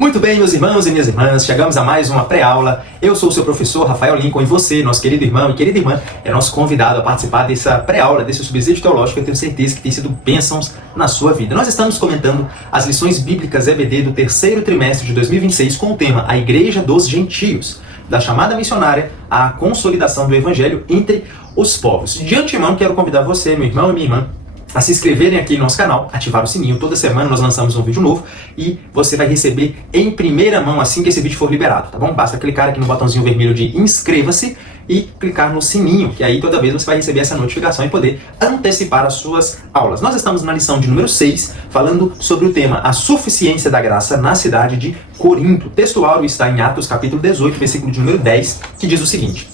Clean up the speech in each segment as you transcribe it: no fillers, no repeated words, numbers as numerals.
Muito bem, meus irmãos e minhas irmãs, chegamos a mais uma pré-aula. Eu sou o seu professor Rafael Lincoln e você, nosso querido irmão e querida irmã, é nosso convidado a participar dessa pré-aula, desse subsídio teológico. Eu tenho certeza que tem sido bênçãos na sua vida. Nós estamos comentando as lições bíblicas EBD do terceiro trimestre de 2026 com o tema A Igreja dos Gentios, da chamada missionária à consolidação do Evangelho entre os povos. De antemão, quero convidar você, meu irmão e minha irmã, a se inscreverem aqui no nosso canal, ativar o sininho. Toda semana nós lançamos um vídeo novo e você vai receber em primeira mão assim que esse vídeo for liberado, tá bom? Basta clicar aqui no botãozinho vermelho de inscreva-se e clicar no sininho, que aí toda vez você vai receber essa notificação e poder antecipar as suas aulas. Nós estamos na lição de número 6, falando sobre o tema A Suficiência da Graça na Cidade de Corinto. O texto áureo está em Atos capítulo 18, versículo de número 10, que diz o seguinte: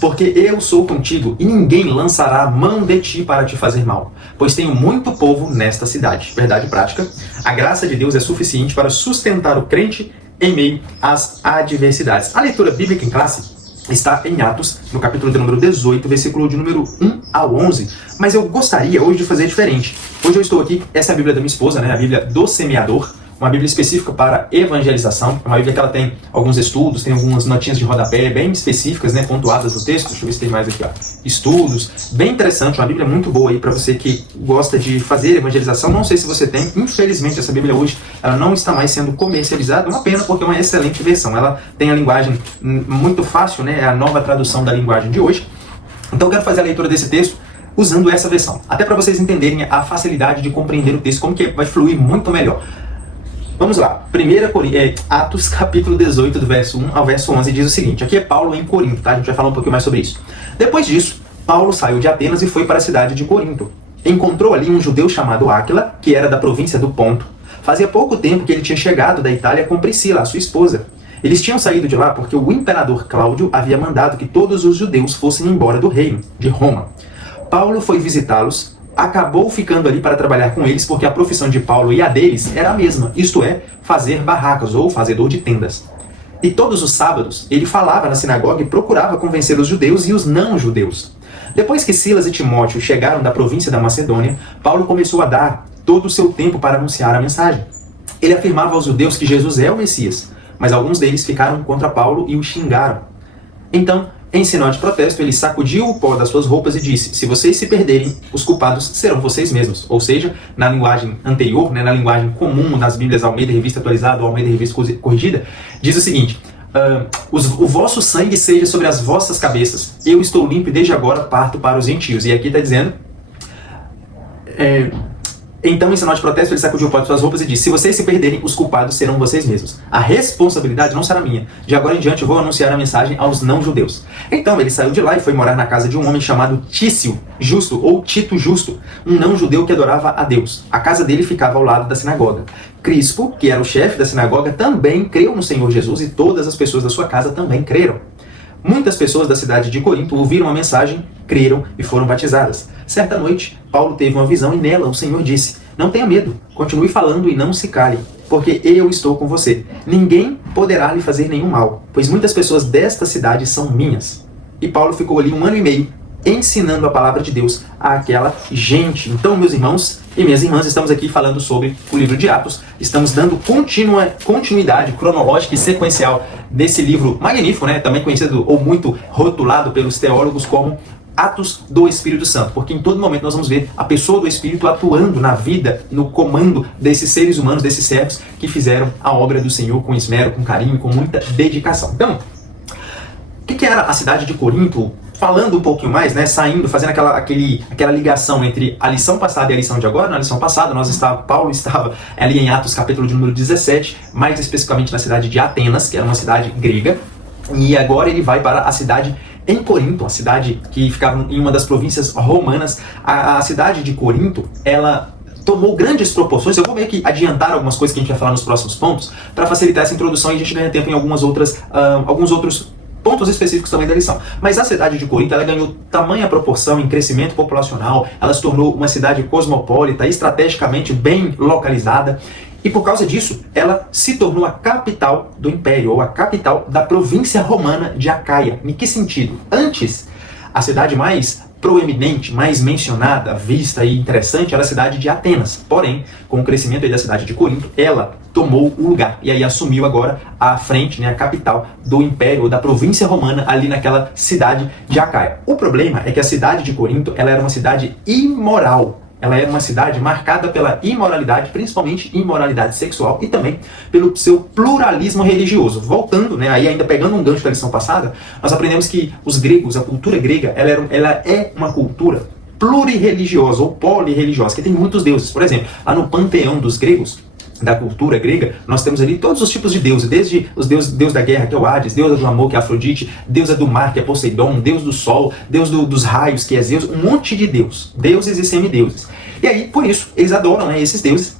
Porque eu sou contigo, e ninguém lançará mão de ti para te fazer mal, pois tenho muito povo nesta cidade. Verdade prática, a graça de Deus é suficiente para sustentar o crente em meio às adversidades. A leitura bíblica em classe está em Atos, no capítulo de número 18, versículo de número 1 ao 11. Mas eu gostaria hoje de fazer diferente. Hoje eu estou aqui, essa é a Bíblia da minha esposa, né? A Bíblia do Semeador. Uma Bíblia específica para evangelização, uma Bíblia que ela tem alguns estudos, tem algumas notinhas de rodapé bem específicas, né, pontuadas no texto. Deixa eu ver se tem mais aqui, ó. Estudos, bem interessante, uma Bíblia muito boa aí para você que gosta de fazer evangelização. Não sei se você tem, infelizmente essa Bíblia hoje, ela não está mais sendo comercializada, uma pena porque é uma excelente versão. Ela tem a linguagem muito fácil, né, é a nova tradução da linguagem de hoje. Então eu quero fazer a leitura desse texto usando essa versão, até para vocês entenderem a facilidade de compreender o texto, como que vai fluir muito melhor. Vamos lá, Atos capítulo 18, do verso 1 ao verso 11, diz o seguinte. Aqui é Paulo em Corinto, tá? A gente vai falar um pouquinho mais sobre isso. Depois disso, Paulo saiu de Atenas e foi para a cidade de Corinto. Encontrou ali um judeu chamado Áquila, que era da província do Ponto. Fazia pouco tempo que ele tinha chegado da Itália com Priscila, a sua esposa. Eles tinham saído de lá porque o imperador Cláudio havia mandado que todos os judeus fossem embora do reino, de Roma. Paulo foi visitá-los, acabou ficando ali para trabalhar com eles, porque a profissão de Paulo e a deles era a mesma, isto é, fazer barracas ou fazedor de tendas. E todos os sábados ele falava na sinagoga e procurava convencer os judeus e os não-judeus. Depois que Silas e Timóteo chegaram da província da Macedônia, Paulo começou a dar todo o seu tempo para anunciar a mensagem. Ele afirmava aos judeus que Jesus é o Messias, mas alguns deles ficaram contra Paulo e o xingaram. Então, em sinal de protesto, ele sacudiu o pó das suas roupas e disse: se vocês se perderem, os culpados serão vocês mesmos. Ou seja, na linguagem anterior, né, na linguagem comum nas Bíblias Almeida Revista Atualizada ou Almeida Revista Corrigida, diz o seguinte: o vosso sangue seja sobre as vossas cabeças. Eu estou limpo e desde agora parto para os gentios. E aqui está dizendo... Então, em sinal de protesto, ele sacudiu o pó de suas roupas e disse: se vocês se perderem, os culpados serão vocês mesmos. A responsabilidade não será minha. De agora em diante, eu vou anunciar a mensagem aos não-judeus. Então, ele saiu de lá e foi morar na casa de um homem chamado Tício Justo, ou Tito Justo, um não-judeu que adorava a Deus. A casa dele ficava ao lado da sinagoga. Crispo, que era o chefe da sinagoga, também creu no Senhor Jesus e todas as pessoas da sua casa também creram. Muitas pessoas da cidade de Corinto ouviram a mensagem, creram e foram batizadas. Certa noite, Paulo teve uma visão e nela o Senhor disse: não tenha medo, continue falando e não se cale, porque eu estou com você. Ninguém poderá lhe fazer nenhum mal, pois muitas pessoas desta cidade são minhas. E Paulo ficou ali 1 ano e meio, ensinando a palavra de Deus àquela gente. Então, meus irmãos e minhas irmãs, estamos aqui falando sobre o livro de Atos. Estamos dando continuidade cronológica e sequencial desse livro magnífico, né? Também conhecido ou muito rotulado pelos teólogos como Atos do Espírito Santo, porque em todo momento nós vamos ver a pessoa do Espírito atuando na vida, no comando desses seres humanos, desses servos que fizeram a obra do Senhor com esmero, com carinho, com muita dedicação. Então, o que era a cidade de Corinto? Falando um pouquinho mais, né, fazendo aquela ligação entre a lição passada e a lição de agora. Na lição passada, Paulo estava ali em Atos, capítulo de número 17, mais especificamente na cidade de Atenas, que era uma cidade grega, e agora ele vai para a cidade em Corinto, a cidade que ficava em uma das províncias romanas. A cidade de Corinto, ela tomou grandes proporções. Eu vou meio que adiantar algumas coisas que a gente vai falar nos próximos pontos, para facilitar essa introdução e a gente ganha tempo em alguns outros pontos específicos também da lição. Mas a cidade de Corinto, ela ganhou tamanha proporção em crescimento populacional, ela se tornou uma cidade cosmopolita, estrategicamente bem localizada, e por causa disso, ela se tornou a capital do império, ou a capital da província romana de Acaia. Em que sentido? Antes, a cidade mais proeminente, mais mencionada, vista e interessante era a cidade de Atenas. Porém, com o crescimento aí da cidade de Corinto, ela tomou o lugar e aí assumiu agora a frente, né, a capital do império, da província romana, ali naquela cidade de Acaia. O problema é que a cidade de Corinto, ela era uma cidade imoral. Ela era uma cidade marcada pela imoralidade, principalmente imoralidade sexual e também pelo seu pluralismo religioso. Voltando, né, aí ainda pegando um gancho da lição passada, nós aprendemos que os gregos, a cultura grega, ela é uma cultura plurirreligiosa ou polirreligiosa, que tem muitos deuses. Por exemplo, lá no panteão dos gregos, da cultura grega, nós temos ali todos os tipos de deuses, desde os deus da guerra, que é o Hades, deusa do amor, que é Afrodite, deusa do mar, que é Poseidon, deus do sol, deus dos raios, que é Zeus, um monte de deuses e semideuses. E aí, por isso, eles adoram, né, esses deuses.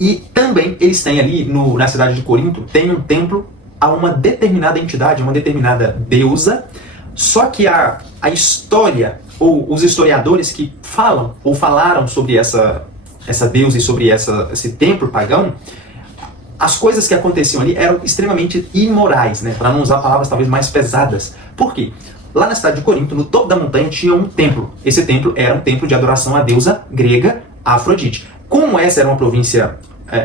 E também eles têm ali, na cidade de Corinto, tem um templo a uma determinada entidade, uma determinada deusa, só que a história, ou os historiadores que falam, ou falaram sobre essa deusa e sobre esse templo pagão, as coisas que aconteciam ali eram extremamente imorais, né? Para não usar palavras talvez mais pesadas. Por quê? Lá na cidade de Corinto, no topo da montanha, tinha um templo. Esse templo era um templo de adoração à deusa grega Afrodite. Como essa era uma província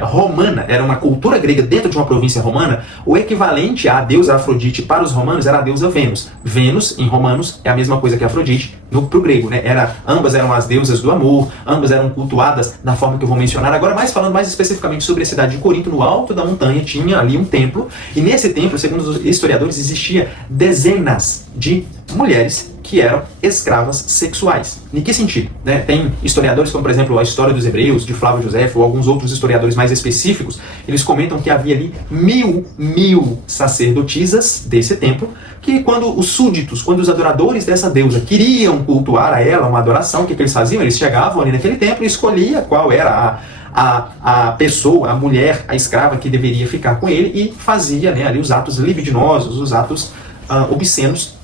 romana, era uma cultura grega dentro de uma província romana, o equivalente à deusa Afrodite para os romanos era a deusa Vênus. Vênus, em romanos, é a mesma coisa que Afrodite para o grego, né? Ambas eram as deusas do amor, ambas eram cultuadas da forma que eu vou mencionar agora, mas falando mais especificamente sobre a cidade de Corinto, no alto da montanha tinha ali um templo, e nesse templo, segundo os historiadores, existia dezenas de mulheres que eram escravas sexuais. Em que sentido? Né? Tem historiadores como, por exemplo, a História dos Hebreus, de Flávio Josefo, ou alguns outros historiadores mais específicos, eles comentam que havia ali mil sacerdotisas desse templo, que quando os súditos, quando os adoradores dessa deusa queriam cultuar a ela uma adoração, o que eles faziam? Eles chegavam ali naquele templo e escolhia qual era a pessoa, a mulher, a escrava que deveria ficar com ele e fazia, né, ali os atos libidinosos, os atos obscenos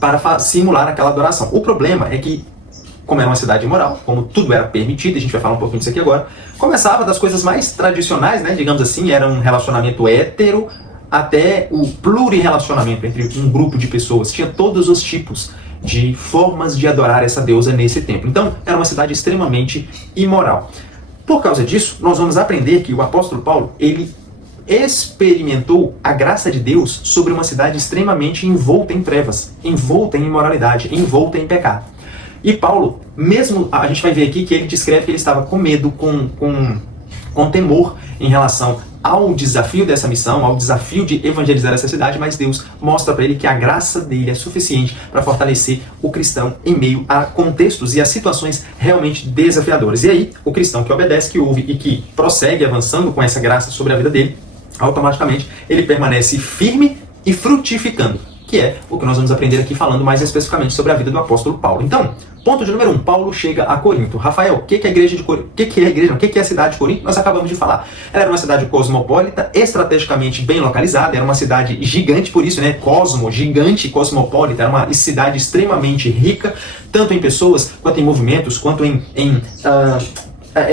para simular aquela adoração. O problema é que, como era uma cidade imoral, como tudo era permitido, a gente vai falar um pouquinho disso aqui agora, começava das coisas mais tradicionais, né, digamos assim, era um relacionamento hétero, até o plurirrelacionamento entre um grupo de pessoas. Tinha todos os tipos de formas de adorar essa deusa nesse templo. Então, era uma cidade extremamente imoral. Por causa disso, nós vamos aprender que o apóstolo Paulo, ele experimentou a graça de Deus sobre uma cidade extremamente envolta em trevas, envolta em imoralidade, envolta em pecado. E Paulo, mesmo, a gente vai ver aqui que ele descreve que ele estava com medo, com temor em relação ao desafio dessa missão, ao desafio de evangelizar essa cidade, mas Deus mostra para ele que a graça dele é suficiente para fortalecer o cristão em meio a contextos e a situações realmente desafiadoras. E aí, o cristão que obedece, que ouve e que prossegue avançando com essa graça sobre a vida dele, automaticamente ele permanece firme e frutificando, que é o que nós vamos aprender aqui falando mais especificamente sobre a vida do apóstolo Paulo. Então, ponto de número 1, Paulo chega a Corinto. Rafael, o que é a igreja de Corinto? O que é a cidade de Corinto? Nós acabamos de falar. Ela era uma cidade cosmopolita, estrategicamente bem localizada, era uma cidade gigante, por isso, né, gigante, cosmopolita, era uma cidade extremamente rica, tanto em pessoas, quanto em movimentos, quanto em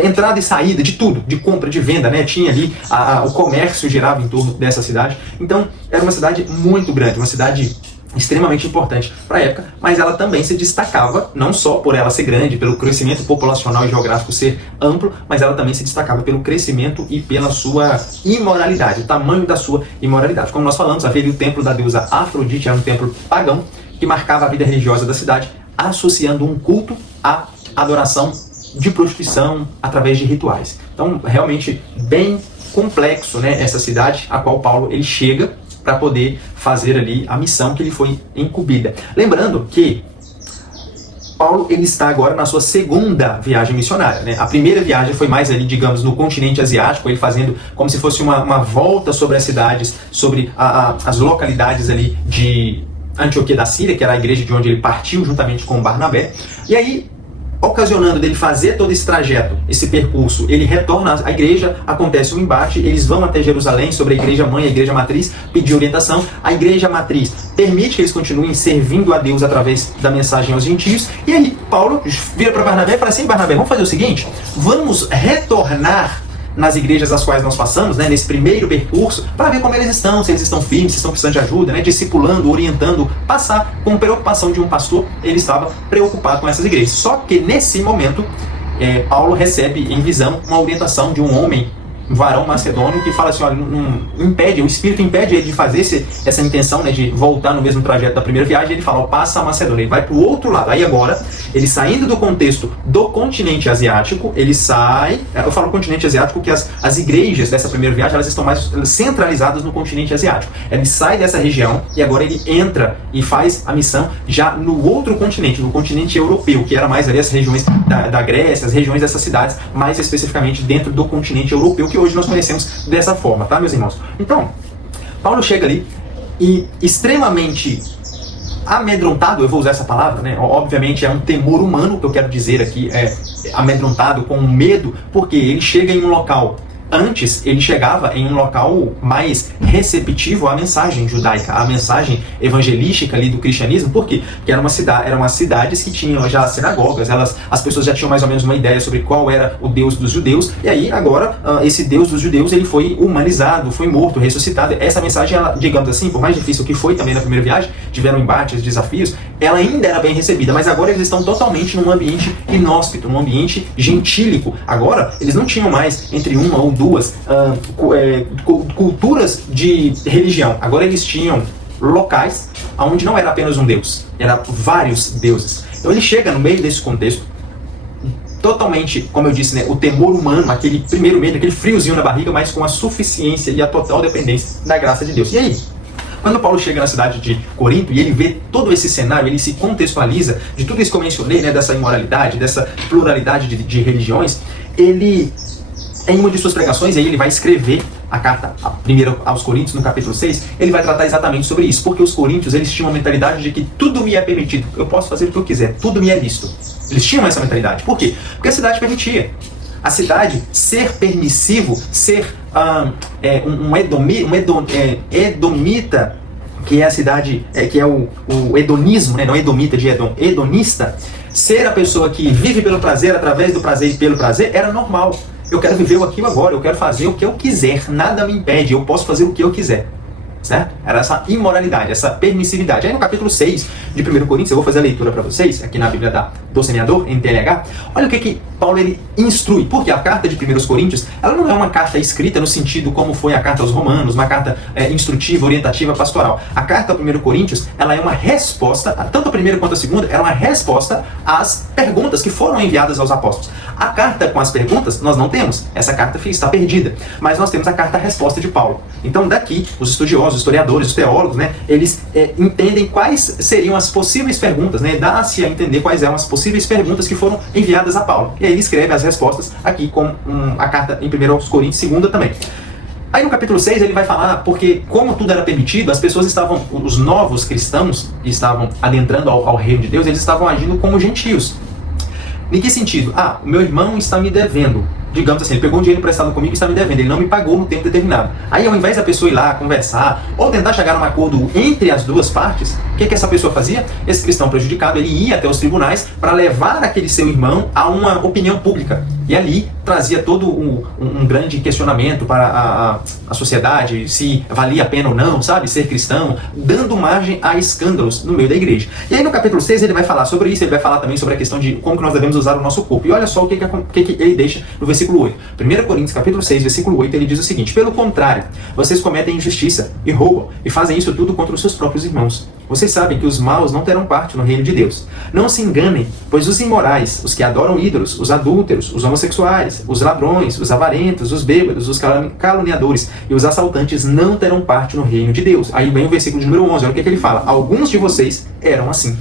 entrada e saída de tudo, de compra, de venda, né? Tinha ali, o comércio girava em torno dessa cidade. Então, era uma cidade muito grande, uma cidade extremamente importante para a época, mas ela também se destacava, não só por ela ser grande, pelo crescimento populacional e geográfico ser amplo, mas ela também se destacava pelo crescimento e pela sua imoralidade, o tamanho da sua imoralidade. Como nós falamos, havia ali o templo da deusa Afrodite, era um templo pagão, que marcava a vida religiosa da cidade, associando um culto à adoração de prostituição através de rituais. Então, realmente bem complexo, né, essa cidade a qual Paulo ele chega para poder fazer ali a missão que lhe foi incumbida. Lembrando que Paulo ele está agora na sua segunda viagem missionária, né? A primeira viagem foi mais ali, digamos, no continente asiático, ele fazendo como se fosse uma volta sobre as cidades, sobre as localidades ali de Antioquia da Síria, que era a igreja de onde ele partiu juntamente com Barnabé. E aí, ocasionando dele fazer todo esse trajeto, esse percurso, ele retorna à igreja, acontece um embate, eles vão até Jerusalém sobre a igreja mãe, a igreja matriz, pedir orientação, a igreja matriz permite que eles continuem servindo a Deus através da mensagem aos gentios, e aí Paulo vira para Barnabé e fala assim: Barnabé, vamos fazer o seguinte, vamos retornar nas igrejas das quais nós passamos, né, nesse primeiro percurso, para ver como eles estão, se eles estão firmes, se estão precisando de ajuda, né, discipulando, orientando, passar com preocupação de um pastor. Ele estava preocupado com essas igrejas. Só que nesse momento, Paulo recebe em visão uma orientação de um homem, um varão macedônio, que fala assim, olha, não impede, o Espírito impede ele de fazer essa intenção, né, de voltar no mesmo trajeto da primeira viagem. Ele fala, passa a Macedônia, ele vai para o outro lado. Aí agora, ele saindo do contexto do continente asiático, ele sai, eu falo continente asiático porque as igrejas dessa primeira viagem, elas estão mais centralizadas no continente asiático. Ele sai dessa região e agora ele entra e faz a missão já no outro continente, no continente europeu, que era mais ali as regiões da Grécia, as regiões dessas cidades, mais especificamente dentro do continente europeu, que hoje nós conhecemos dessa forma, tá, meus irmãos? Então, Paulo chega ali e extremamente amedrontado, eu vou usar essa palavra, né? Obviamente é um temor humano que eu quero dizer aqui, amedrontado, com medo, porque ele chega em um local. Antes, ele chegava em um local mais receptivo à mensagem judaica, à mensagem evangelística ali do cristianismo. Por quê? Porque eram umas cidades que tinham já sinagogas, as pessoas já tinham mais ou menos uma ideia sobre qual era o Deus dos judeus, e aí agora esse Deus dos judeus ele foi humanizado, foi morto, ressuscitado. Essa mensagem, ela, digamos assim, por mais difícil que foi também na primeira viagem, tiveram embates, desafios, ela ainda era bem recebida, mas agora eles estão totalmente num ambiente inóspito, num ambiente gentílico. Agora, eles não tinham mais entre uma ou duas culturas de religião. Agora eles tinham locais onde não era apenas um Deus, eram vários deuses. Então ele chega no meio desse contexto, totalmente, como eu disse, né, o temor humano, aquele primeiro medo, aquele friozinho na barriga, mas com a suficiência e a total dependência da graça de Deus. E aí? Quando Paulo chega na cidade de Corinto e ele vê todo esse cenário, ele se contextualiza de tudo isso que eu mencionei, né, dessa imoralidade, dessa pluralidade de religiões, ele, em uma de suas pregações, aí ele vai escrever a carta primeiro aos Coríntios, no capítulo 6, ele vai tratar exatamente sobre isso, porque os coríntios, eles tinham uma mentalidade de que tudo me é permitido, eu posso fazer o que eu quiser, tudo me é lícito. Eles tinham essa mentalidade. Por quê? Porque a cidade permitia. A cidade ser permissivo, ser edomita, que é a cidade, que é o hedonismo, né? Não edomita de Edom, hedonista, ser a pessoa que vive pelo prazer, através do prazer e pelo prazer, era normal. Eu quero viver aquilo agora, eu quero fazer o que eu quiser, nada me impede, eu posso fazer o que eu quiser. Certo? Era essa imoralidade, essa permissividade. Aí no capítulo 6 de 1 Coríntios, eu vou fazer a leitura para vocês, aqui na Bíblia do Semeador, em TLH. Olha o que Paulo ele instrui, porque a carta de 1 Coríntios, ela não é uma carta escrita no sentido como foi a carta aos Romanos, uma carta instrutiva, orientativa, pastoral. A carta a 1 Coríntios, ela é uma resposta, tanto a primeira quanto a segunda, ela é uma resposta às perguntas que foram enviadas aos apóstolos. A carta com as perguntas, nós não temos. Essa carta está perdida. Mas nós temos a carta-resposta de Paulo. Então daqui, os estudiosos, os historiadores, os teólogos, né, eles entendem quais seriam as possíveis perguntas, né, dá-se a entender quais eram as possíveis perguntas que foram enviadas a Paulo. E aí ele escreve as respostas aqui com a carta em 1 Coríntios, segunda também. Aí no capítulo 6 ele vai falar, porque como tudo era permitido, as pessoas estavam, os novos cristãos que estavam adentrando ao reino de Deus, eles estavam agindo como gentios. Em que sentido? O meu irmão está me devendo. Digamos assim, ele pegou um dinheiro emprestado comigo e está me devendo, ele não me pagou no tempo determinado. Aí ao invés da pessoa ir lá conversar, ou tentar chegar a um acordo entre as duas partes, o que essa pessoa fazia? Esse cristão prejudicado, ele ia até os tribunais para levar aquele seu irmão a uma opinião pública. E ali trazia todo um grande questionamento para a sociedade, se valia a pena ou não, sabe, ser cristão, dando margem a escândalos no meio da igreja. E aí no capítulo 6 ele vai falar sobre isso, ele vai falar também sobre a questão de como que nós devemos usar o nosso corpo. E olha só o que ele deixa no versículo 8. 1 Coríntios capítulo 6, versículo 8, ele diz o seguinte: pelo contrário, vocês cometem injustiça e roubam, e fazem isso tudo contra os seus próprios irmãos. Vocês sabem que os maus não terão parte no reino de Deus. Não se enganem, pois os imorais, os que adoram ídolos, os adúlteros, os homossexuais, os ladrões, os avarentos, os bêbados, os caluniadores e os assaltantes não terão parte no reino de Deus. Aí vem o versículo de número 11, olha o que ele fala. Alguns de vocês eram assim.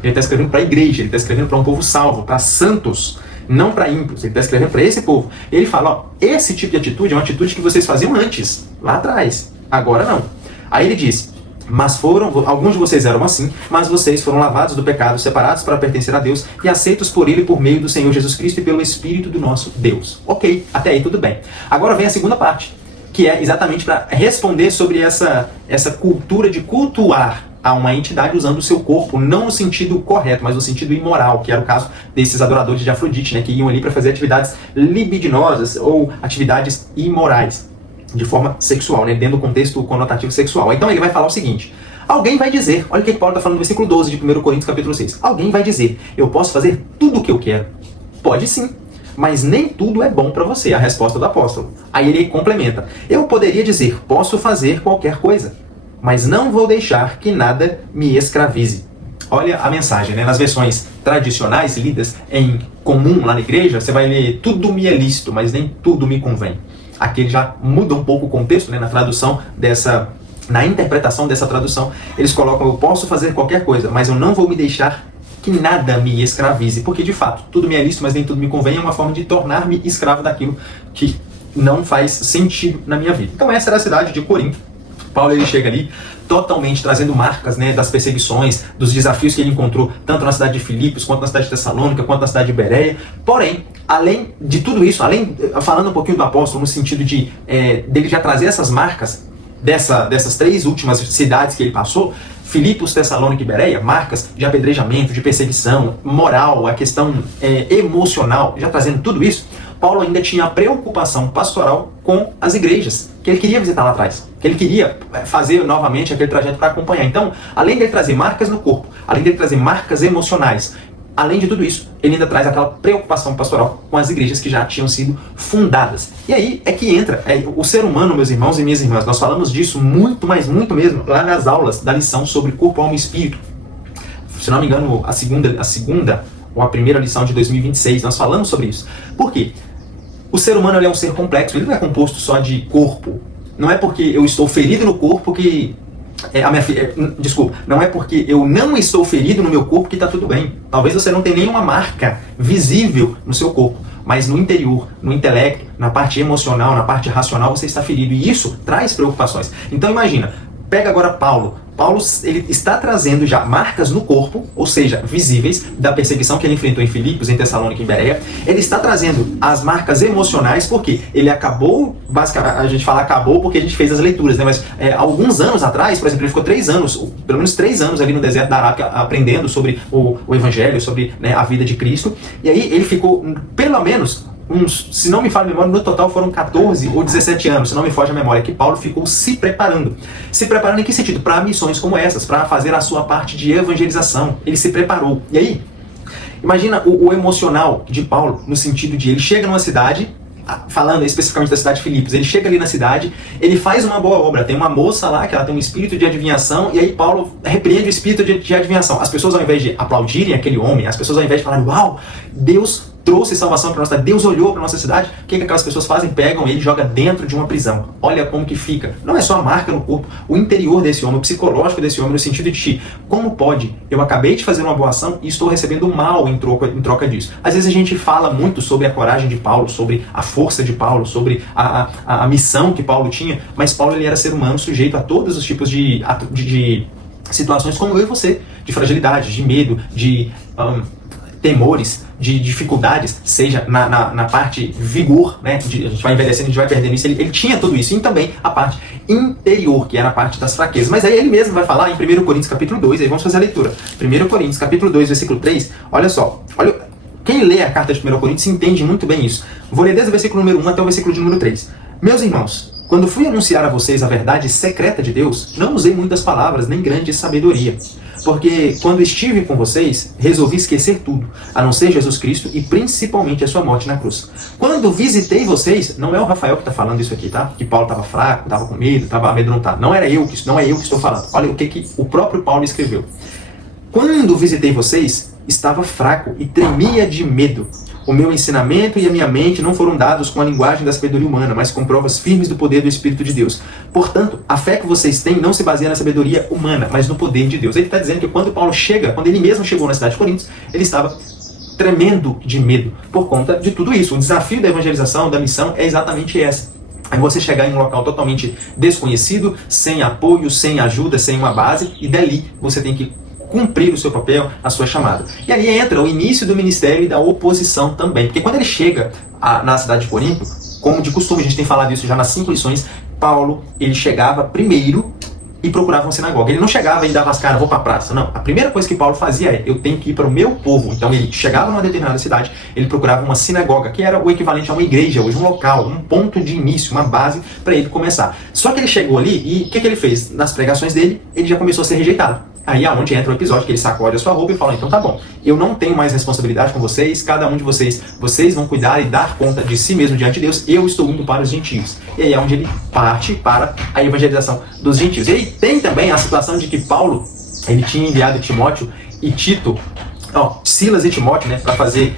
Ele está escrevendo para a igreja, ele está escrevendo para um povo salvo, para santos, não para ímpios. Ele está escrevendo para esse povo. Ele fala, esse tipo de atitude é uma atitude que vocês faziam antes, lá atrás. Agora não. Aí ele diz, mas alguns de vocês eram assim, mas vocês foram lavados do pecado, separados para pertencer a Deus e aceitos por Ele por meio do Senhor Jesus Cristo e pelo Espírito do nosso Deus. Ok, até aí tudo bem. Agora vem a segunda parte, que é exatamente para responder sobre essa cultura de cultuar a uma entidade usando o seu corpo, não no sentido correto, mas no sentido imoral, que era o caso desses adoradores de Afrodite, né, que iam ali para fazer atividades libidinosas ou atividades imorais, de forma sexual, né, dentro do contexto conotativo sexual. Então ele vai falar o seguinte: alguém vai dizer, olha o que Paulo está falando no versículo 12 de 1 Coríntios capítulo 6, alguém vai dizer, eu posso fazer tudo o que eu quero. Pode sim, mas nem tudo é bom para você, a resposta do apóstolo. Aí ele complementa, eu poderia dizer, posso fazer qualquer coisa, mas não vou deixar que nada me escravize. Olha a mensagem, né? Nas versões tradicionais, lidas em comum lá na igreja, você vai ler tudo me é lícito, mas nem tudo me convém. Aqui ele já muda um pouco o contexto, né? Na tradução dessa, na interpretação dessa tradução, eles colocam, eu posso fazer qualquer coisa, mas eu não vou me deixar que nada me escravize, porque de fato, tudo me é lícito, mas nem tudo me convém, é uma forma de tornar-me escravo daquilo que não faz sentido na minha vida. Então essa era a cidade de Corinto. Paulo ele chega ali totalmente trazendo marcas, né, das perseguições, dos desafios que ele encontrou, tanto na cidade de Filipos, quanto na cidade de Tessalônica, quanto na cidade de Bereia. Porém, além de tudo isso, falando um pouquinho do apóstolo no sentido de dele já trazer essas marcas dessas três últimas cidades que ele passou, Filipos, Tessalônica e Bereia, marcas de apedrejamento, de perseguição, moral, a questão emocional, já trazendo tudo isso, Paulo ainda tinha a preocupação pastoral com as igrejas, que ele queria visitar lá atrás, que ele queria fazer novamente aquele trajeto para acompanhar. Então, além de ele trazer marcas no corpo, além de ele trazer marcas emocionais, além de tudo isso, ele ainda traz aquela preocupação pastoral com as igrejas que já tinham sido fundadas. E aí é que entra o ser humano, meus irmãos e minhas irmãs. Nós falamos disso muito, mas muito mesmo, lá nas aulas da lição sobre corpo, alma e espírito. Se não me engano, a segunda ou a primeira lição de 2026, nós falamos sobre isso. Por quê? O ser humano ele é um ser complexo, ele não é composto só de corpo. Não é porque eu estou ferido no corpo que... Desculpa, não é porque eu não estou ferido no meu corpo que está tudo bem. Talvez você não tenha nenhuma marca visível no seu corpo, mas no interior, no intelecto, na parte emocional, na parte racional, você está ferido. E isso traz preocupações. Então imagina, pega agora Paulo. Paulo ele está trazendo já marcas no corpo, ou seja, visíveis, da perseguição que ele enfrentou em Filipos, em Tessalônica e em Bereia. Ele está trazendo as marcas emocionais, porque ele acabou, basicamente, a gente fala acabou porque a gente fez as leituras, né? Mas alguns anos atrás, por exemplo, ele ficou 3 anos, pelo menos 3 anos ali no deserto da Arábia, aprendendo sobre o Evangelho, sobre, né, a vida de Cristo. E aí ele ficou, pelo menos... se não me falha a memória, no total foram 14 ou 17 anos, se não me foge a memória, que Paulo ficou se preparando. Se preparando em que sentido? Para missões como essas, para fazer a sua parte de evangelização. Ele se preparou. E aí, imagina o emocional de Paulo, no sentido de ele chega numa cidade, falando especificamente da cidade de Filipos, ele chega ali na cidade, ele faz uma boa obra, tem uma moça lá que ela tem um espírito de adivinhação, e aí Paulo repreende o espírito de adivinhação. As pessoas, ao invés de aplaudirem aquele homem, as pessoas, ao invés de falarem, uau, Deus trouxe salvação para nossa cidade, Deus olhou para nossa cidade, o que aquelas pessoas fazem? Pegam ele e jogam dentro de uma prisão. Olha como que fica. Não é só a marca no corpo, o interior desse homem, o psicológico desse homem, no sentido de como pode? Eu acabei de fazer uma boa ação e estou recebendo mal em troca disso. Às vezes a gente fala muito sobre a coragem de Paulo, sobre a força de Paulo, sobre a missão que Paulo tinha, mas Paulo ele era ser humano, sujeito a todos os tipos de situações como eu e você, de fragilidade, de medo, de temores, de dificuldades, seja na parte vigor, né? A gente vai envelhecendo, a gente vai perdendo isso, ele tinha tudo isso, e também a parte interior, que era a parte das fraquezas. Mas aí ele mesmo vai falar em 1 Coríntios capítulo 2, aí vamos fazer a leitura. 1 Coríntios capítulo 2, versículo 3, olha só, quem lê a carta de 1 Coríntios entende muito bem isso. Vou ler desde o versículo número 1 até o versículo de número 3. Meus irmãos, quando fui anunciar a vocês a verdade secreta de Deus, não usei muitas palavras, nem grande sabedoria. Porque quando estive com vocês, resolvi esquecer tudo, a não ser Jesus Cristo e principalmente a sua morte na cruz. Quando visitei vocês, não é o Rafael que está falando isso aqui, tá? Que Paulo estava fraco, estava com medo, estava amedrontado. Não é eu que estou falando. Olha o que o próprio Paulo escreveu. Quando visitei vocês, estava fraco e tremia de medo. O meu ensinamento e a minha mente não foram dados com a linguagem da sabedoria humana, mas com provas firmes do poder do Espírito de Deus. Portanto, a fé que vocês têm não se baseia na sabedoria humana, mas no poder de Deus. Ele está dizendo que quando ele mesmo chegou na cidade de Corinto, ele estava tremendo de medo por conta de tudo isso. O desafio da evangelização, da missão, é exatamente essa. É você chegar em um local totalmente desconhecido, sem apoio, sem ajuda, sem uma base, e dali você tem que cumprir o seu papel, a sua chamada. E aí entra o início do ministério e da oposição também. Porque quando ele chega na cidade de Corinto, como de costume, a gente tem falado isso já nas 5 lições, Paulo, ele chegava primeiro e procurava uma sinagoga. Ele não chegava e dava as caras, vou para a praça. Não. A primeira coisa que Paulo fazia é, eu tenho que ir para o meu povo. Então ele chegava numa determinada cidade, ele procurava uma sinagoga, que era o equivalente a uma igreja, hoje um local, um ponto de início, uma base para ele começar. Só que ele chegou ali e o que ele fez? Nas pregações dele, ele já começou a ser rejeitado. Aí é onde entra o episódio que ele sacode a sua roupa e fala, então tá bom, eu não tenho mais responsabilidade com vocês, cada um de vocês vão cuidar e dar conta de si mesmo diante de Deus, eu estou indo para os gentios. E aí é onde ele parte para a evangelização dos gentios. E aí tem também a situação de que Paulo, ele tinha enviado Timóteo e Tito, Silas e Timóteo, né, para fazer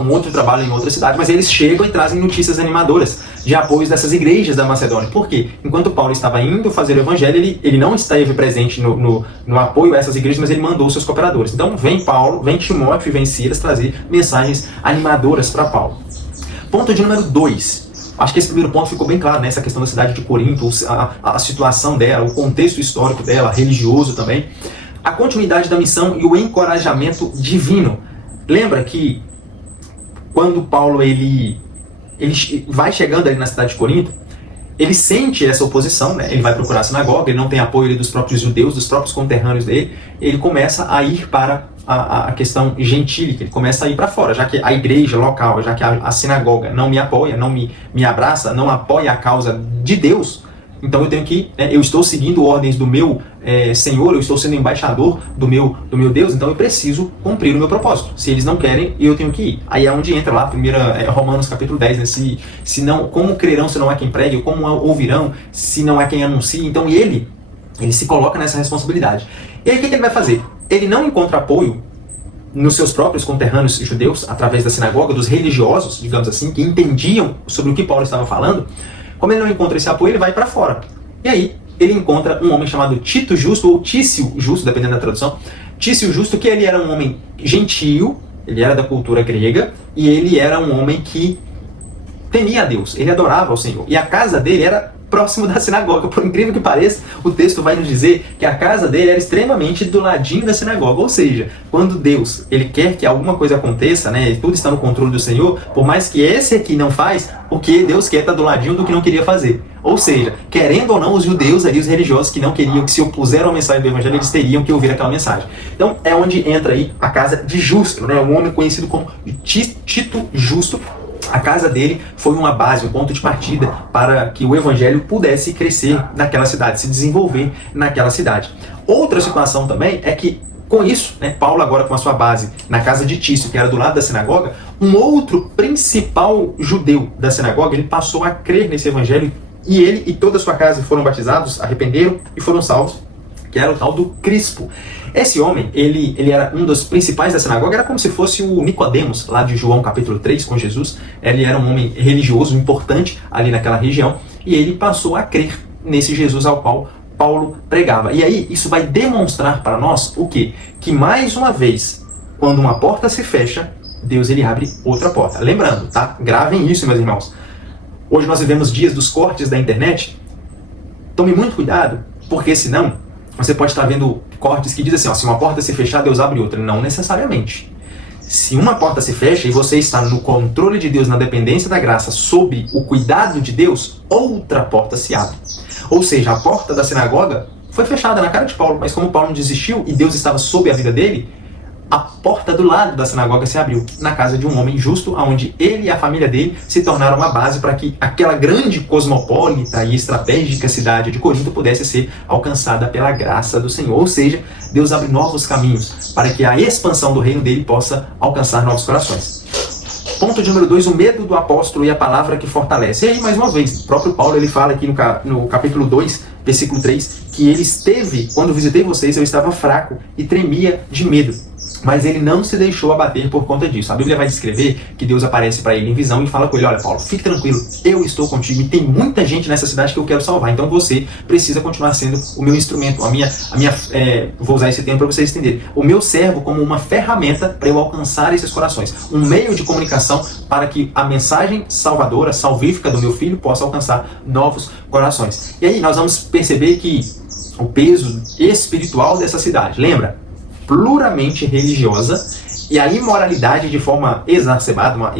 um outro trabalho em outra cidade, mas eles chegam e trazem notícias animadoras de apoio dessas igrejas da Macedônia. Por quê? Enquanto Paulo estava indo fazer o evangelho, ele não esteve presente no apoio a essas igrejas, mas ele mandou seus cooperadores. Então vem Paulo, vem Timóteo e vem Silas trazer mensagens animadoras para Paulo. Ponto de número 2. Acho que esse primeiro ponto ficou bem claro, né? Essa questão da cidade de Corinto, a situação dela, o contexto histórico dela, religioso também. A continuidade da missão e o encorajamento divino. Lembra que quando Paulo ele vai chegando ali na cidade de Corinto, ele sente essa oposição, né? Ele vai procurar a sinagoga, ele não tem apoio ali dos próprios judeus, dos próprios conterrâneos dele, ele começa a ir para a questão gentílica, ele começa a ir para fora, já que a igreja local, já que a sinagoga não me apoia, não me abraça, não apoia a causa de Deus, então eu tenho que, eu estou seguindo ordens do meu Senhor, eu estou sendo embaixador do meu Deus, então eu preciso cumprir o meu propósito. Se eles não querem, eu tenho que ir. Aí é onde entra lá, Romanos capítulo 10, né? Se não, como crerão se não há quem pregue, como ouvirão se não há quem anuncie? Então ele se coloca nessa responsabilidade. E aí o que ele vai fazer? Ele não encontra apoio nos seus próprios conterrâneos judeus, através da sinagoga, dos religiosos, digamos assim, que entendiam sobre o que Paulo estava falando. Como ele não encontra esse apoio, ele vai para fora. E aí ele encontra um homem chamado Tito Justo, ou Tício Justo, dependendo da tradução. Tício Justo, que ele era um homem gentio, ele era da cultura grega, e ele era um homem que temia a Deus, ele adorava ao Senhor. E a casa dele era próximo da sinagoga. Por incrível que pareça, o texto vai nos dizer que a casa dele era extremamente do ladinho da sinagoga. Ou seja, quando Deus ele quer que alguma coisa aconteça, né, tudo está no controle do Senhor, por mais que esse aqui não faz, o que Deus quer está do ladinho do que não queria fazer. Ou seja, querendo ou não, os judeus ali, os religiosos que não queriam, que se opuseram à mensagem do evangelho, eles teriam que ouvir aquela mensagem. Então é onde entra aí a casa de Justo, né, um homem conhecido como Tito Justo. A casa dele foi uma base, um ponto de partida para que o evangelho pudesse crescer naquela cidade, se desenvolver naquela cidade. Outra situação também é que, com isso, né, Paulo agora com a sua base na casa de Tício, que era do lado da sinagoga, um outro principal judeu da sinagoga, ele passou a crer nesse evangelho e ele e toda a sua casa foram batizados, arrependeram e foram salvos, que era o tal do Crispo. Esse homem, ele era um dos principais da sinagoga, era como se fosse o Nicodemos, lá de João capítulo 3, com Jesus. Ele era um homem religioso importante ali naquela região, e ele passou a crer nesse Jesus ao qual Paulo pregava. E aí, isso vai demonstrar para nós o quê? Que mais uma vez, quando uma porta se fecha, Deus ele abre outra porta. Lembrando, tá? Gravem isso, meus irmãos. Hoje nós vivemos dias dos cortes da internet. Tome muito cuidado, porque senão você pode estar vendo cortes que dizem assim, se uma porta se fechar, Deus abre outra. Não necessariamente. Se uma porta se fecha e você está no controle de Deus, na dependência da graça, sob o cuidado de Deus, outra porta se abre. Ou seja, a porta da sinagoga foi fechada na cara de Paulo, mas como Paulo não desistiu e Deus estava sob a vida dele, a porta do lado da sinagoga se abriu na casa de um homem justo, onde ele e a família dele se tornaram uma base para que aquela grande cosmopolita e estratégica cidade de Corinto pudesse ser alcançada pela graça do Senhor. Ou seja, Deus abre novos caminhos para que a expansão do reino dele possa alcançar novos corações. Ponto de número 2, o medo do apóstolo e a palavra que fortalece. E aí, mais uma vez, o próprio Paulo ele fala aqui no capítulo 2, versículo 3, que ele esteve, quando visitei vocês, eu estava fraco e tremia de medo. Mas ele não se deixou abater por conta disso. A Bíblia vai descrever que Deus aparece para ele em visão e fala com ele, olha Paulo, fique tranquilo, eu estou contigo e tem muita gente nessa cidade que eu quero salvar, então você precisa continuar sendo o meu instrumento, vou usar esse termo para vocês entenderem, o meu servo como uma ferramenta para eu alcançar esses corações, um meio de comunicação para que a mensagem salvadora, salvífica do meu filho possa alcançar novos corações. E aí nós vamos perceber que o peso espiritual dessa cidade, lembra? Pluramente religiosa, e a imoralidade de forma exacerbada,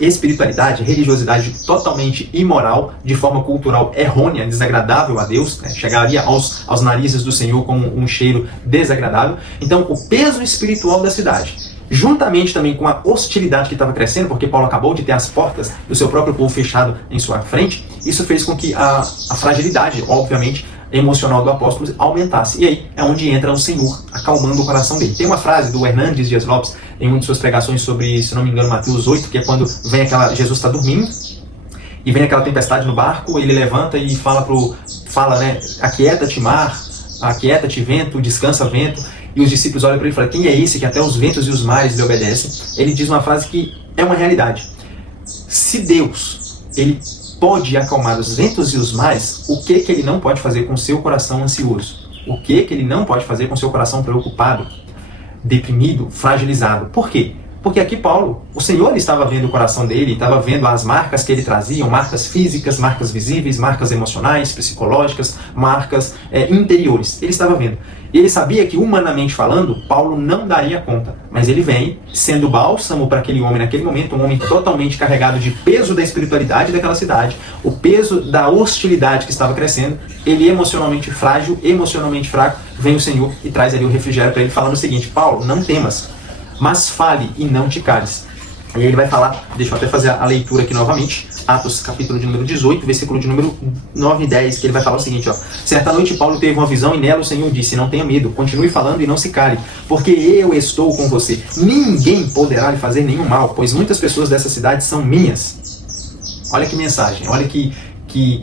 espiritualidade, religiosidade totalmente imoral, de forma cultural errônea, desagradável a Deus, né? Chegaria aos narizes do Senhor como um cheiro desagradável. Então, o peso espiritual da cidade, juntamente também com a hostilidade que estava crescendo, porque Paulo acabou de ter as portas do seu próprio povo fechado em sua frente, isso fez com que a fragilidade, obviamente, emocional do apóstolo aumentasse. E aí é onde entra o Senhor, acalmando o coração dele. Tem uma frase do Hernandes Dias Lopes, em uma de suas pregações sobre, se não me engano, Mateus 8, que é quando vem Jesus está dormindo, e vem aquela tempestade no barco, ele levanta e fala, né, aquieta-te mar, aquieta-te vento, descansa vento, e os discípulos olham para ele e falam, quem é esse que até os ventos e os mares lhe obedecem? Ele diz uma frase que é uma realidade. Se Deus, ele pode acalmar os ventos e os mares, o que ele não pode fazer com o seu coração ansioso? O que ele não pode fazer com o seu coração preocupado, deprimido, fragilizado? Por quê? Porque aqui Paulo, o Senhor estava vendo o coração dele, estava vendo as marcas que ele trazia, marcas físicas, marcas visíveis, marcas emocionais, psicológicas, marcas interiores. Ele estava vendo. E ele sabia que, humanamente falando, Paulo não daria conta. Mas ele vem, sendo bálsamo para aquele homem naquele momento, um homem totalmente carregado de peso da espiritualidade daquela cidade, o peso da hostilidade que estava crescendo, ele emocionalmente frágil, emocionalmente fraco, vem o Senhor e traz ali o refrigério para ele, falando o seguinte, Paulo, não temas, mas fale e não te cales. E aí ele vai falar, deixa eu até fazer a leitura aqui novamente, Atos capítulo de número 18, versículo de número 9 e 10, que ele vai falar o seguinte, ó. Certa noite Paulo teve uma visão e nela o Senhor disse, não tenha medo, continue falando e não se cale, porque eu estou com você. Ninguém poderá lhe fazer nenhum mal, pois muitas pessoas dessa cidade são minhas. Olha que mensagem, olha que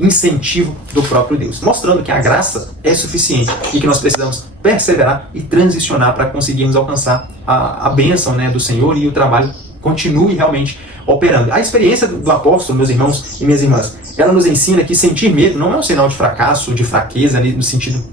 incentivo do próprio Deus, mostrando que a graça é suficiente e que nós precisamos perseverar e transicionar para conseguirmos alcançar a bênção, né, do Senhor, e o trabalho continue realmente operando. A experiência do apóstolo, meus irmãos e minhas irmãs, ela nos ensina que sentir medo não é um sinal de fracasso, de fraqueza, no sentido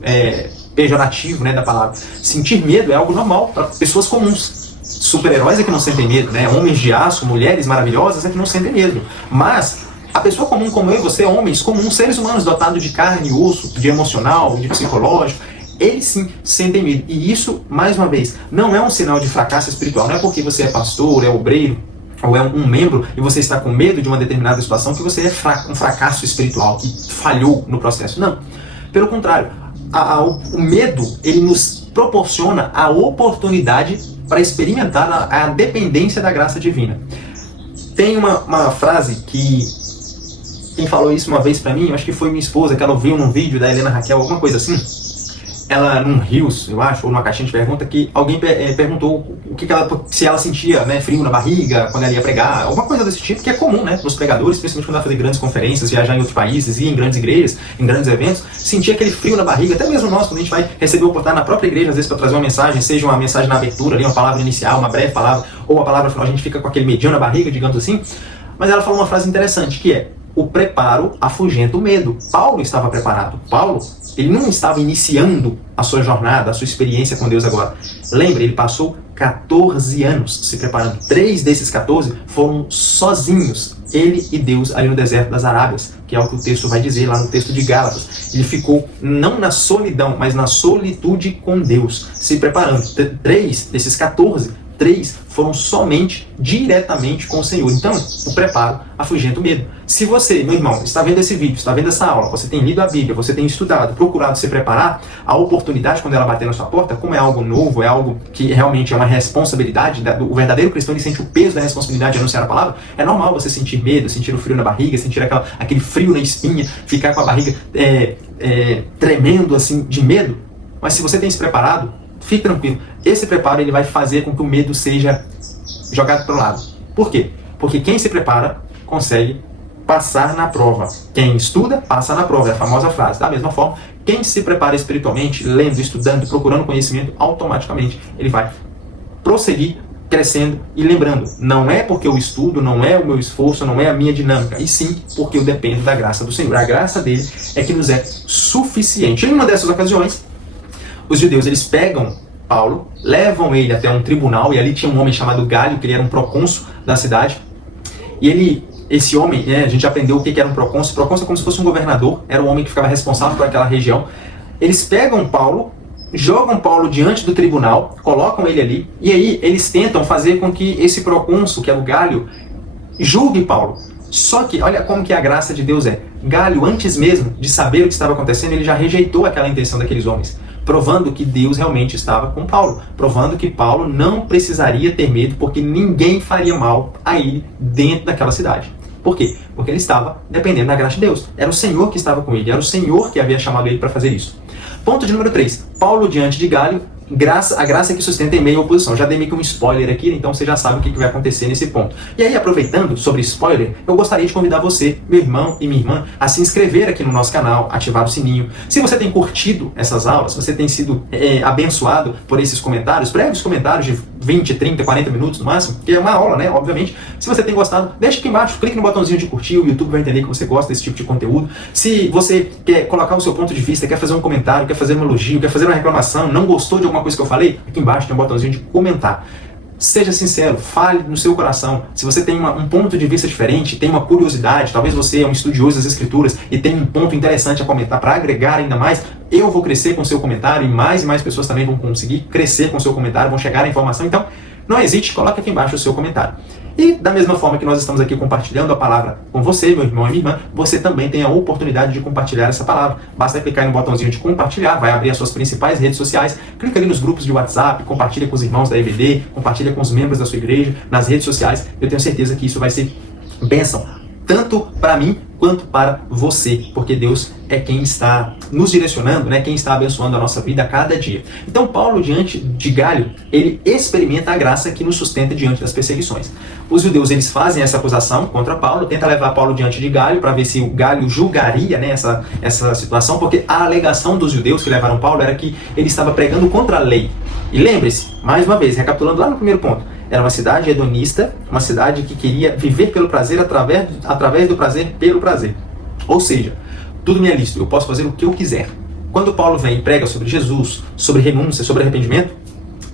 pejorativo, né, da palavra. Sentir medo é algo normal para pessoas comuns. Super-heróis é que não sentem medo, né? Homens de aço, mulheres maravilhosas é que não sentem medo. Mas a pessoa comum como eu e você, homens comuns, seres humanos dotados de carne e osso, de emocional, de psicológico, eles sim sentem medo. E isso, mais uma vez, não é um sinal de fracasso espiritual. Não é porque você é pastor, é obreiro, ou é um membro e você está com medo de uma determinada situação que você é um fracasso espiritual, que falhou no processo. Não. Pelo contrário, o medo, ele nos proporciona a oportunidade para experimentar a dependência da graça divina. Tem uma frase que quem falou isso uma vez pra mim, eu acho que foi minha esposa, que ela ouviu num vídeo da Helena Raquel, alguma coisa assim. Ela, num Reels, eu acho, ou numa caixinha de pergunta, que alguém perguntou se ela sentia, né, frio na barriga quando ela ia pregar, alguma coisa desse tipo, que é comum, né, nos pregadores, principalmente quando ela fazer grandes conferências, viajar em outros países, ir em grandes igrejas, em grandes eventos, sentir aquele frio na barriga, até mesmo nós, quando a gente vai receber a oportunidade na própria igreja, às vezes para trazer uma mensagem, seja uma mensagem na abertura, ali, uma palavra inicial, uma breve palavra, ou uma palavra final, a gente fica com aquele medinho na barriga, digamos assim. Mas ela falou uma frase interessante, que é: o preparo afugenta o medo. Paulo estava preparado. Paulo, ele não estava iniciando a sua jornada, a sua experiência com Deus agora. Lembre, ele passou 14 anos se preparando. 3 desses 14 foram sozinhos, ele e Deus, ali no deserto das Arábias, que é o que o texto vai dizer lá no texto de Gálatas. Ele ficou não na solidão, mas na solitude com Deus, se preparando. 3 desses 14, 3 foram somente, diretamente com o Senhor. Então, o preparo afugenta o medo. Se você, meu irmão, está vendo esse vídeo, está vendo essa aula, você tem lido a Bíblia, você tem estudado, procurado se preparar, a oportunidade, quando ela bater na sua porta, como é algo novo, é algo que realmente é uma responsabilidade, o verdadeiro cristão, ele sente o peso da responsabilidade de anunciar a palavra, é normal você sentir medo, sentir o frio na barriga, sentir aquele frio na espinha, ficar com a barriga tremendo assim de medo. Mas se você tem se preparado, fique tranquilo. Esse preparo, ele vai fazer com que o medo seja jogado para o lado. Por quê? Porque quem se prepara consegue passar na prova. Quem estuda, passa na prova. É a famosa frase. Da mesma forma, quem se prepara espiritualmente, lendo, estudando, procurando conhecimento, automaticamente ele vai prosseguir crescendo e lembrando. Não é porque eu estudo, não é o meu esforço, não é a minha dinâmica, e sim porque eu dependo da graça do Senhor. A graça dele é que nos é suficiente. Em uma dessas ocasiões, os judeus, eles pegam Paulo, levam ele até um tribunal, e ali tinha um homem chamado Galho, que ele era um procônsul da cidade. E esse homem, a gente aprendeu o que era um procônsul. Procônsul é como se fosse um governador, era o homem que ficava responsável por aquela região. Eles pegam Paulo, jogam Paulo diante do tribunal, colocam ele ali, e aí eles tentam fazer com que esse procônsul, que é o Galho, julgue Paulo. Só que, olha como que a graça de Deus é. Galho, antes mesmo de saber o que estava acontecendo, ele já rejeitou aquela intenção daqueles homens, provando que Deus realmente estava com Paulo, provando que Paulo não precisaria ter medo, porque ninguém faria mal a ele dentro daquela cidade. Por quê? Porque ele estava dependendo da graça de Deus. Era o Senhor que estava com ele, era o Senhor que havia chamado ele para fazer isso. Ponto de número 3. Paulo diante de Galho, a graça que sustenta em meio à oposição. Já dei meio que um spoiler aqui, então você já sabe o que vai acontecer nesse ponto. E aí, aproveitando sobre spoiler, eu gostaria de convidar você, meu irmão e minha irmã, a se inscrever aqui no nosso canal, ativar o sininho. Se você tem curtido essas aulas, se você tem sido abençoado por esses comentários, breves comentários de 20, 30, 40 minutos no máximo, que é uma aula, né, obviamente. Se você tem gostado, deixa aqui embaixo, clique no botãozinho de curtir, o YouTube vai entender que você gosta desse tipo de conteúdo. Se você quer colocar o seu ponto de vista, quer fazer um comentário, quer fazer um elogio, quer fazer uma reclamação, não gostou de alguma coisa que eu falei, aqui embaixo tem um botãozinho de comentar. Seja sincero, fale no seu coração. Se você tem um ponto de vista diferente, tem uma curiosidade, talvez você é um estudioso das escrituras e tem um ponto interessante a comentar para agregar ainda mais, eu vou crescer com o seu comentário e mais pessoas também vão conseguir crescer com o seu comentário, vão chegar à informação. Então, não hesite, coloque aqui embaixo o seu comentário. E da mesma forma que nós estamos aqui compartilhando a palavra com você, meu irmão e minha irmã, você também tem a oportunidade de compartilhar essa palavra. Basta clicar no botãozinho de compartilhar, vai abrir as suas principais redes sociais, clica ali nos grupos de WhatsApp, compartilha com os irmãos da EBD, compartilha com os membros da sua igreja, nas redes sociais. Eu tenho certeza que isso vai ser bênção, tanto para mim quanto para você, porque Deus é quem está nos direcionando, né? Quem está abençoando a nossa vida a cada dia. Então Paulo, diante de Galho, ele experimenta a graça que nos sustenta diante das perseguições. Os judeus, eles fazem essa acusação contra Paulo, tenta levar Paulo diante de Galho para ver se o Galho julgaria, né, essa situação, porque a alegação dos judeus que levaram Paulo era que ele estava pregando contra a lei. E lembre-se, mais uma vez, recapitulando lá no primeiro ponto, era uma cidade hedonista, uma cidade que queria viver pelo prazer através do prazer pelo prazer. Ou seja, tudo me é lícito, eu posso fazer o que eu quiser. Quando Paulo vem e prega sobre Jesus, sobre renúncia, sobre arrependimento,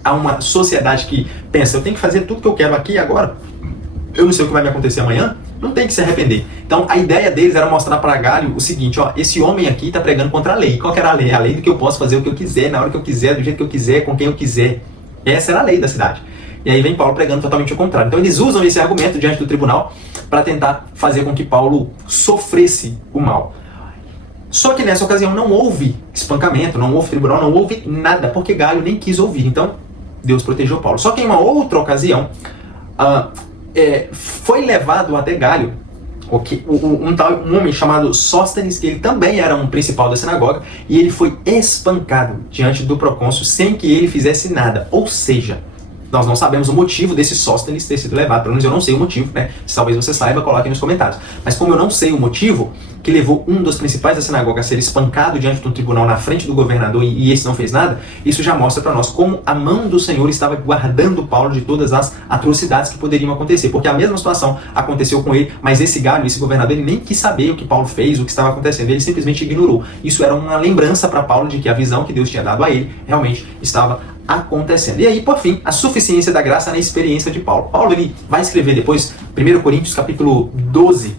há uma sociedade que pensa, eu tenho que fazer tudo que eu quero aqui e agora, eu não sei o que vai me acontecer amanhã, não tem que se arrepender. Então a ideia deles era mostrar para Galho o seguinte, ó, esse homem aqui está pregando contra a lei. Qual que era a lei? A lei do que eu posso fazer o que eu quiser, na hora que eu quiser, do jeito que eu quiser, com quem eu quiser. Essa era a lei da cidade. E aí vem Paulo pregando totalmente o contrário. Então eles usam esse argumento diante do tribunal para tentar fazer com que Paulo sofresse o mal. Só que nessa ocasião não houve espancamento, não houve tribunal, não houve nada, porque Galho nem quis ouvir. Então Deus protegeu Paulo. Só que em uma outra ocasião, foi levado até Galho um homem chamado Sóstenes, que ele também era um principal da sinagoga, e ele foi espancado diante do procônsul sem que ele fizesse nada. Ou seja, nós não sabemos o motivo desse Sóstenes ter sido levado. Pelo menos eu não sei o motivo, né? Se talvez você saiba, coloque nos comentários. Mas como eu não sei o motivo que levou um dos principais da sinagoga a ser espancado diante de um tribunal na frente do governador e esse não fez nada, isso já mostra para nós como a mão do Senhor estava guardando Paulo de todas as atrocidades que poderiam acontecer. Porque a mesma situação aconteceu com ele, mas esse Galho, esse governador, ele nem quis saber o que Paulo fez, o que estava acontecendo. Ele simplesmente ignorou. Isso era uma lembrança para Paulo de que a visão que Deus tinha dado a ele realmente estava acontecendo. E aí, por fim, a suficiência da graça na experiência de Paulo. Paulo, ele vai escrever depois 1 Coríntios capítulo 12,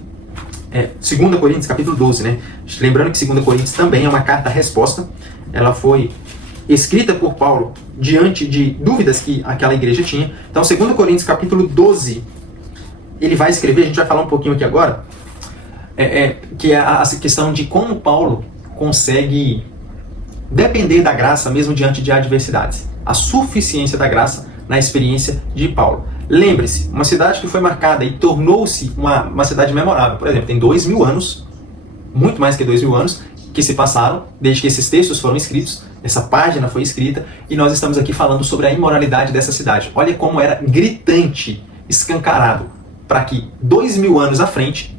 2 Coríntios capítulo 12, né? Lembrando que 2 Coríntios também é uma carta-resposta. Ela foi escrita por Paulo diante de dúvidas que aquela igreja tinha. Então, 2 Coríntios capítulo 12, ele vai escrever, a gente vai falar um pouquinho aqui agora, que é a questão de como Paulo consegue depender da graça mesmo diante de adversidades. A suficiência da graça na experiência de Paulo. Lembre-se, uma cidade que foi marcada e tornou-se uma cidade memorável. Por exemplo, tem 2000 anos, muito mais que 2000 anos, que se passaram desde que esses textos foram escritos, essa página foi escrita, e nós estamos aqui falando sobre a imoralidade dessa cidade. Olha como era gritante, escancarado, para que 2000 anos à frente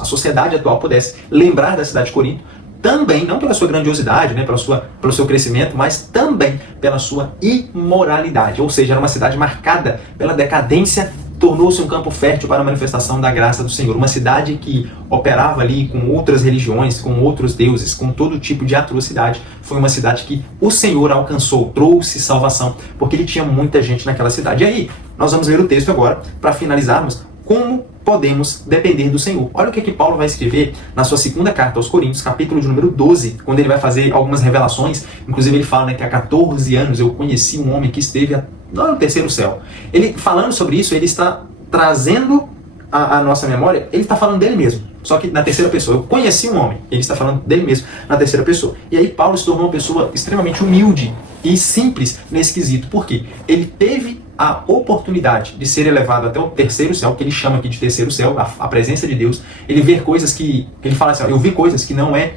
a sociedade atual pudesse lembrar da cidade de Corinto, também, não pela sua grandiosidade, né, pelo seu crescimento, mas também pela sua imoralidade. Ou seja, era uma cidade marcada pela decadência, tornou-se um campo fértil para a manifestação da graça do Senhor. Uma cidade que operava ali com outras religiões, com outros deuses, com todo tipo de atrocidade. Foi uma cidade que o Senhor alcançou, trouxe salvação, porque ele tinha muita gente naquela cidade. E aí, nós vamos ler o texto agora, para finalizarmos, como podemos depender do Senhor. Olha o que Paulo vai escrever na sua segunda carta aos Coríntios, capítulo de número 12, quando ele vai fazer algumas revelações. Inclusive ele fala, né, que há 14 anos eu conheci um homem que esteve no terceiro céu. Ele, falando sobre isso, ele está trazendo a nossa memória, ele está falando dele mesmo, só que na terceira pessoa. Eu conheci um homem, ele está falando dele mesmo na terceira pessoa. E aí Paulo se tornou uma pessoa extremamente humilde e simples nesse quesito. Por quê? Ele teve a oportunidade de ser elevado até o terceiro céu, que ele chama aqui de terceiro céu, a presença de Deus. Ele vê coisas que ele fala assim, ó, eu vi coisas que não é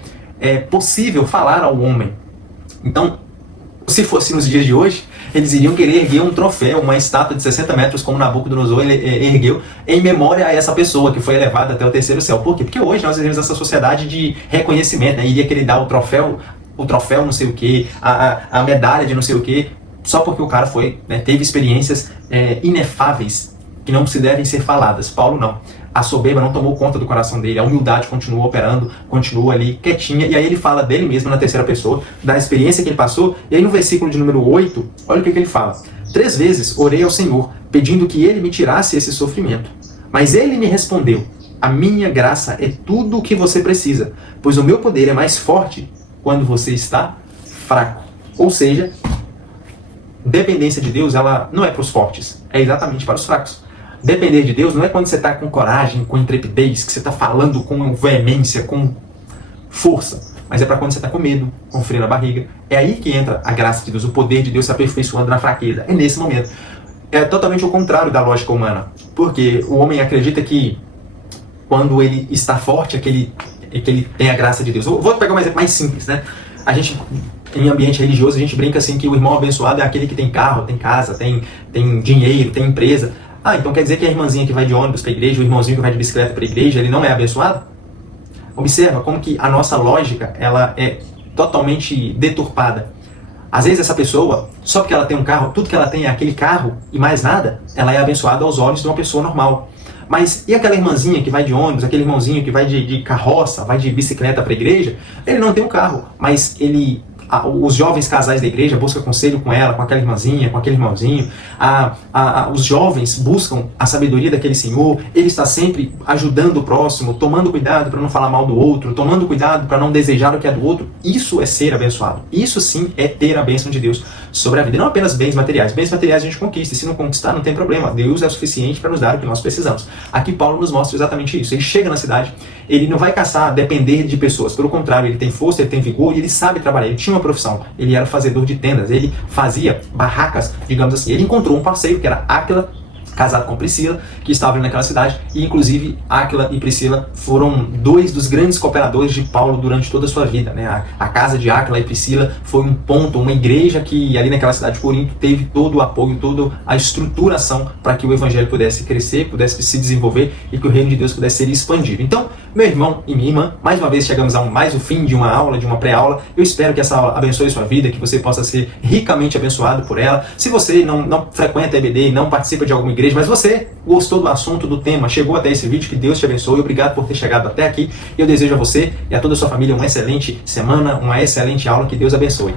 possível falar ao homem. Então, se fosse nos dias de hoje, eles iriam querer erguer um troféu, uma estátua de 60 metros, como Nabucodonosor ele ergueu, em memória a essa pessoa que foi elevada até o terceiro céu. Por quê? Porque hoje nós vivemos essa sociedade de reconhecimento, né? Iria querer dar o troféu não sei o que, a medalha de não sei o que, só porque o cara foi, né, teve experiências inefáveis, que não se devem ser faladas. Paulo não. A soberba não tomou conta do coração dele, a humildade continua operando, continua ali quietinha, e aí ele fala dele mesmo na terceira pessoa, da experiência que ele passou, e aí no versículo de número 8, olha o que ele fala. 3 vezes orei ao Senhor, pedindo que ele me tirasse esse sofrimento. Mas ele me respondeu, a minha graça é tudo o que você precisa, pois o meu poder é mais forte quando você está fraco. Ou seja, dependência de Deus, ela não é para os fortes, é exatamente para os fracos. Depender de Deus não é quando você está com coragem, com intrepidez, que você está falando com veemência, com força, mas é para quando você está com medo, com frio na barriga. É aí que entra a graça de Deus, o poder de Deus se aperfeiçoando na fraqueza. É nesse momento. É totalmente o contrário da lógica humana, porque o homem acredita que quando ele está forte, é que ele tem a graça de Deus. Vou pegar um exemplo mais simples, né? A gente, em ambiente religioso, a gente brinca assim que o irmão abençoado é aquele que tem carro, tem casa, tem dinheiro, tem empresa. Ah, então quer dizer que a irmãzinha que vai de ônibus para a igreja, o irmãozinho que vai de bicicleta para a igreja, ele não é abençoado? Observa como que a nossa lógica, ela é totalmente deturpada. Às vezes essa pessoa, só porque ela tem um carro, tudo que ela tem é aquele carro e mais nada, ela é abençoada aos olhos de uma pessoa normal. Mas e aquela irmãzinha que vai de ônibus, aquele irmãozinho que vai de carroça, vai de bicicleta para a igreja? Ele não tem um carro, mas os jovens casais da igreja buscam conselho com ela, com aquela irmãzinha, com aquele irmãozinho. Os jovens buscam a sabedoria daquele senhor. Ele está sempre ajudando o próximo, tomando cuidado para não falar mal do outro, tomando cuidado para não desejar o que é do outro. Isso é ser abençoado. Isso sim é ter a bênção de Deus sobre a vida. E não apenas bens materiais. Bens materiais a gente conquista. E se não conquistar, não tem problema. Deus é o suficiente para nos dar o que nós precisamos. Aqui Paulo nos mostra exatamente isso. Ele chega na cidade, ele não vai caçar, depender de pessoas. Pelo contrário, ele tem força, ele tem vigor e ele sabe trabalhar. Ele tinha uma profissão. Ele era fazedor de tendas. Ele fazia barracas, digamos assim. Ele encontrou um parceiro que era Áquila, casado com Priscila, que estavam naquela cidade, e inclusive Áquila e Priscila foram 2 dos grandes cooperadores de Paulo durante toda a sua vida, né? A casa de Áquila e Priscila foi um ponto, uma igreja que ali naquela cidade de Corinto teve todo o apoio, toda a estruturação para que o evangelho pudesse crescer, pudesse se desenvolver e que o reino de Deus pudesse ser expandido. Então, meu irmão e minha irmã, mais uma vez chegamos a mais o fim de uma aula, de uma pré-aula. Eu espero que essa aula abençoe sua vida, que você possa ser ricamente abençoado por ela. Se você não frequenta a EBD, não participa de alguma igreja, mas você gostou do assunto, do tema, chegou até esse vídeo, que Deus te abençoe, obrigado por ter chegado até aqui. Eu desejo a você e a toda a sua família uma excelente semana, uma excelente aula, que Deus abençoe.